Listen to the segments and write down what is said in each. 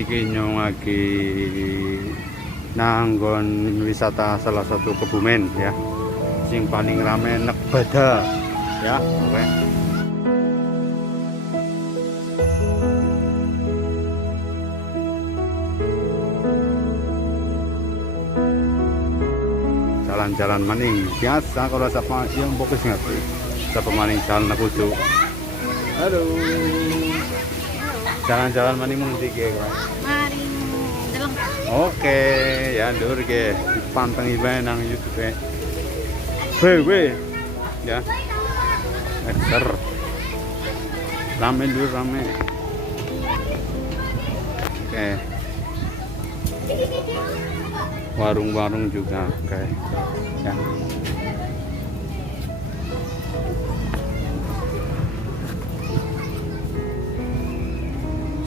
Iki nyong lagi nanggon wisata salah satu Kebumen ya. Sing paling rame nek Bada ya. Oke. Jalan-jalan maning biasa kalau siapa yang fokus ngerti. Siapa maning jalan aku tuh. Halo. Jalan-jalan maning mesti ge, Maring deleng. Oke, ya lur ge dipanteng ibae nang YouTube. Wewe. Ya. Ser. Rame lur rame. Oke. Warung-warung juga, oke. Ya.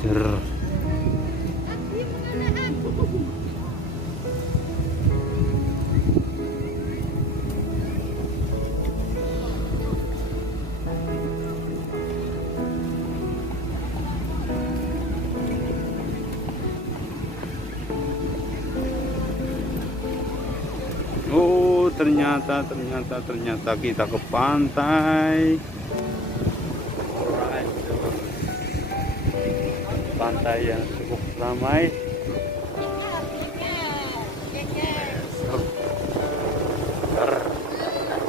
Jer. Oh, ternyata kita ke pantai. Alright. Pantai yang cukup ramai.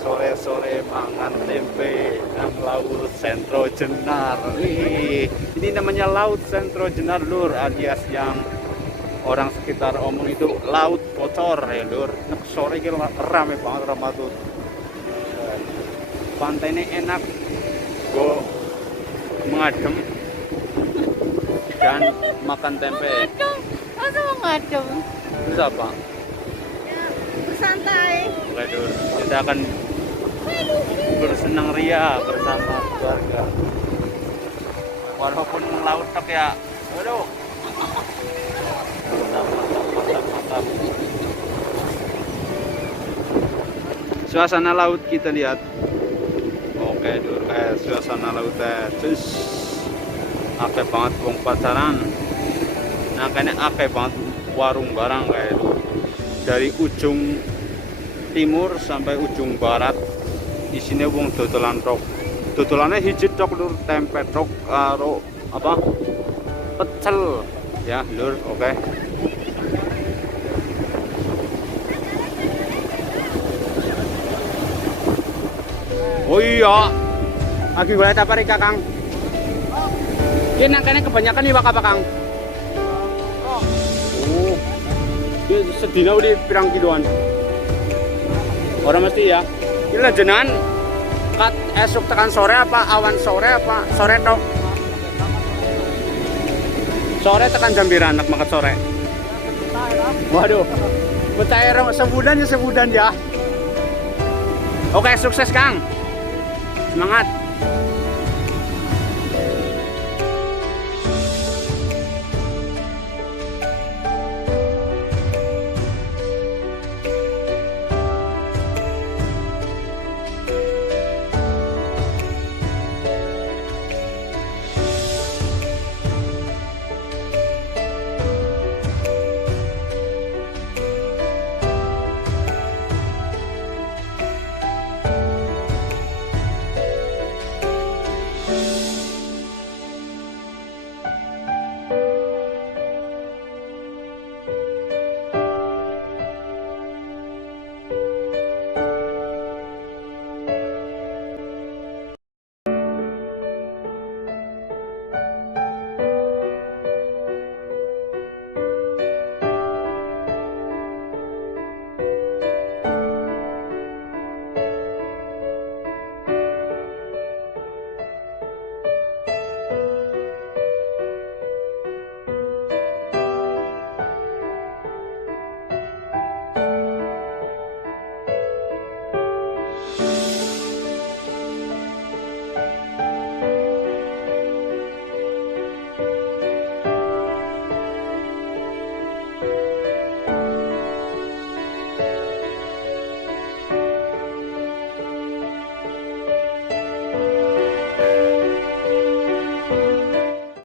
Sore-sore mangan tempe nang Laut Sentro Jenar. Ini namanya Laut Sentro Jenar lur, alias yang orang sekitar omong itu laut bocor ya lur. Nek sore iki rame banget Ramadhan. Pantai ini enak, go mengadem dan makan tempe. Masa mau ngadem? Terus apa? Ya, bersantai. Oke lur, kita akan bersenang ria bersama keluarga. Walaupun laut tok ya. Aduh. Mantap. Suasana laut kita lihat. Oke lur, kayak suasana lautnya terus akeh banget wong pacaran. Nah kayaknya akeh banget warung barang kayak itu dari ujung timur sampai ujung barat. Di sini wong dodolan tok. Dodolannya hiji tok lur, tempe tok karo apa? Pecel ya lur, oke. Oh iya, lagi boleh apa nih Kang? Ini nangkanya kebanyakan iwak apa Kang? Oh, ini sedina udah pirang kiloan. Orang mesti ya. Ini lah jenengan kat esok tekan sore apa awan sore apa sore tok? Sore tekan jam biran nak makan sore. Waduh, percaya sebulan ya sebulan ya. Oke, sukses Kang. Semangat.